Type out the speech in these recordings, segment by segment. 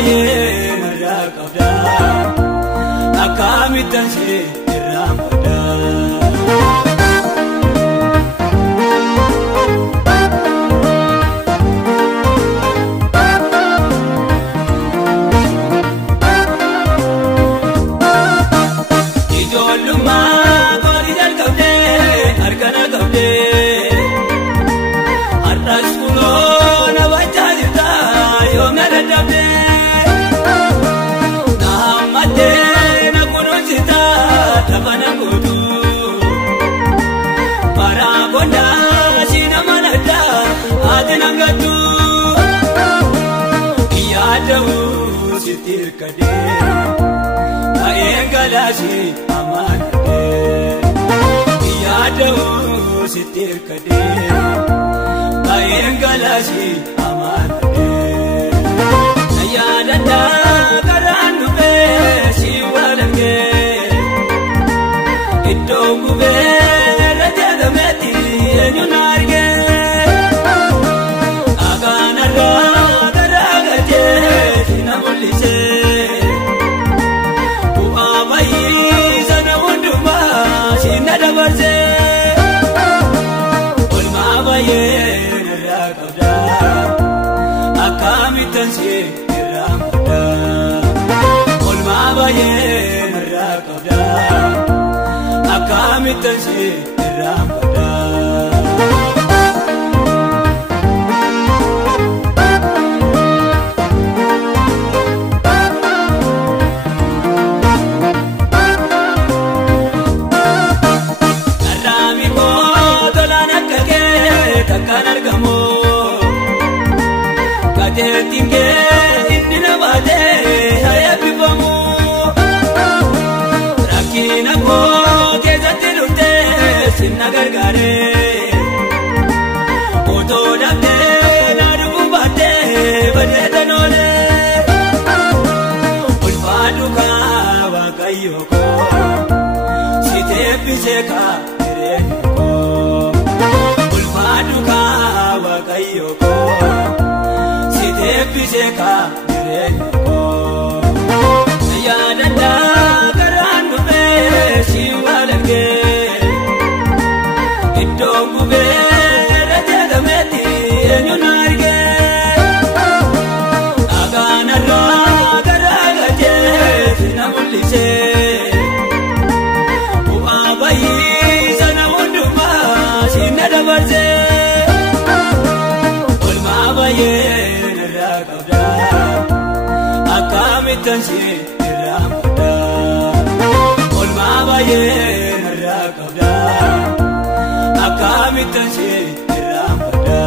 baay'ee narraa qabda akkamitti si irraanfadha. Ayengalasi amanade, yadawu sitir kade. Ayengalasi amanade, yadanda karanu be siwalange. Itongu be rajada meti enyunarge. Aganara karagaje sinamulise. Akamitansi irraanfadha. Olmaa baay'ee narraa qabda akkamitansi irraanfadha. Tinge inni nabaate hayyabifamu rakkina koo keessatti dhufte sinna gargaare otoo dhabdee na dhuguu baatte badeeta noole ulfaadhu kaa waaqayyo koo si teebbisee kaa jireenya koo ulfaadhu kaa waaqayyo koo. Episeka direko, yadanda karanu be siwalange. Itongu be rajada meti enyunarge. Aganara karagaje sinamulise. Uabayi sanamunduma sinadabarse. Olmabaye. Akamitansi irraanfadha. Olmaa baay'ee narraa qabda akkamitansi irraanfadha.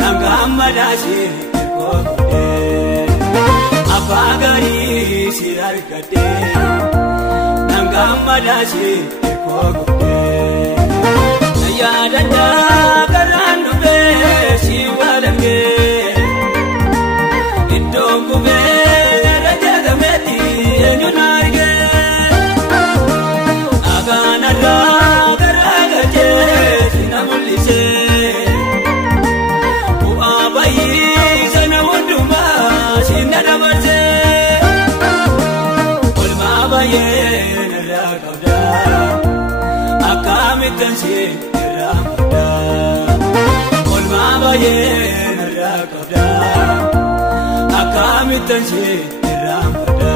Nangamadasi kode, apagari sirar kade. Nangamadasi kode, yadanda karanu be siwalange. Itongu be rajada meti enyunarge. Aganara karagaje sinamulise. Akamitansi irraanfadha. Olmaa baay'ee narraa qabda akkamitansi irraanfadha.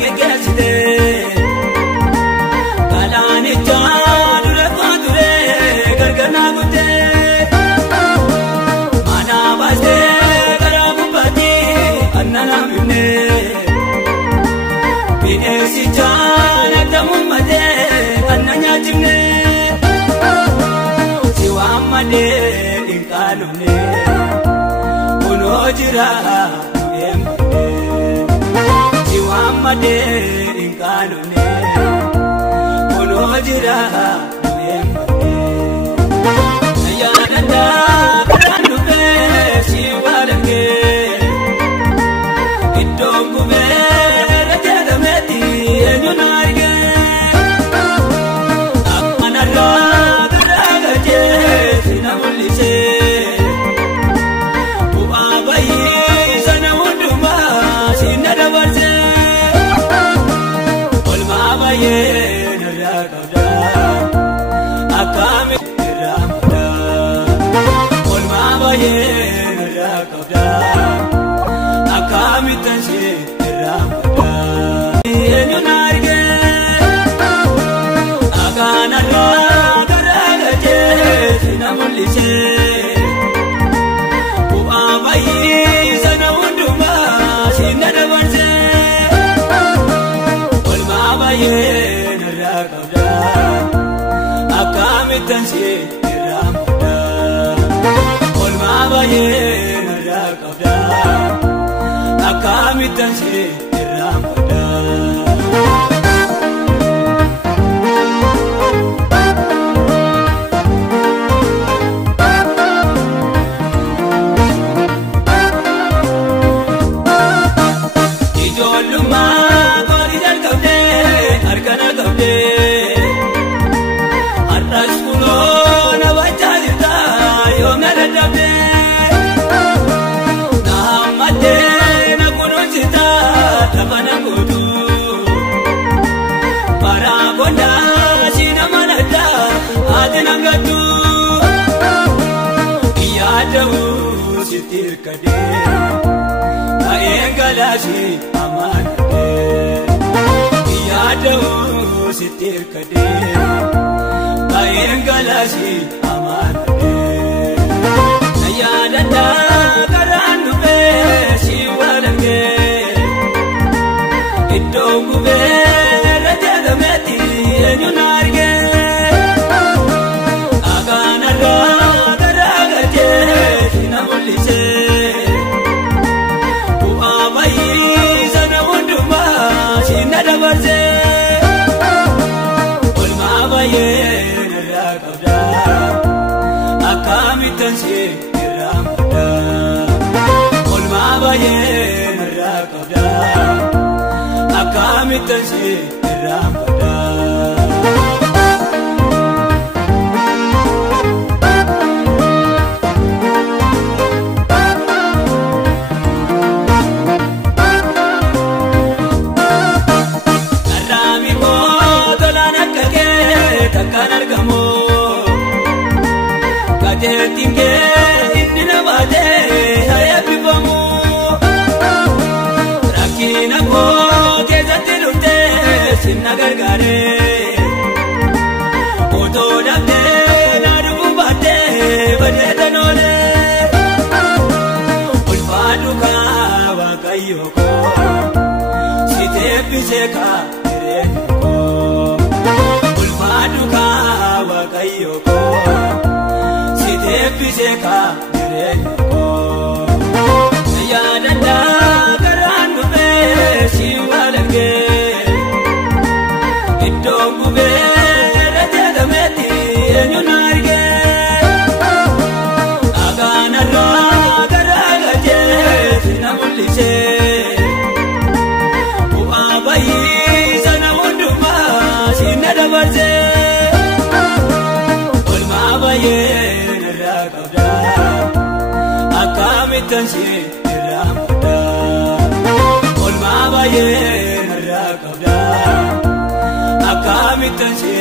geggeessite galaanicha dura ture gargar naa kutte mana baastee karaa gubbaatti anna naa bifne bineensicha natti mummatee anna nyaachifne si waammadee hin qaanofne kunoo jira si waammadee hin qaanofne kunoo jira ayyaanaddaa karaan dhufee si waalamgee iddoon gubee irra jedhametti eenyuun argee akkanarraa karaa gajee si na mul'isee bu'aa baay'ee sana hundumaa si na dabarsee olmaa baay'ee narraa qabda akkamitti irraa mudda olmaa baay'ee narraa qabda akkamittan si irraa mudda eenyuun argee akkanarraa karaa gajee si na mul'isee bu'aa baay'ee sana hundumaa si na dabarsee olmaa baay'ee narraa qabda akkamittan si irraa mudda olmaa baay'ee narraa qabda akkamittan si irraa mudda. Ayengalasi amanade yadawu sitirkade ayengalasi amanade ayadanda karanube siwalange idogube rajadameti enyunarge aganara karagaje sinamulise olmaa baay'ee narraa qabda akkamittan si irraa mudda olmaa baay'ee narraa qabda akkamittan si irraa mudda. Kateetinge inni nabaatee hayyabifamu rakkina koo keessatti dhuftee sinna gargaaree otoo dhabdee na dhuguu baattee badeetan oolee ulfaadhu kaa waaqayyo koo si teebbisee kaa jireenyi koo ulfaadhu kaa waaqayyo koo. Ebbiseka jireenyi koo yaadanda karaan dhufee si waalamgee iddoon gubee irra jedhametti eenyuun argee akkanarraa karaa gajee si na mul'isee bu'aa baay'ee sana hundumaa si na dabarsee olmaa baay'ee akkamittan si irraa mudda olmaa baay'ee narraa qabda akkamittan si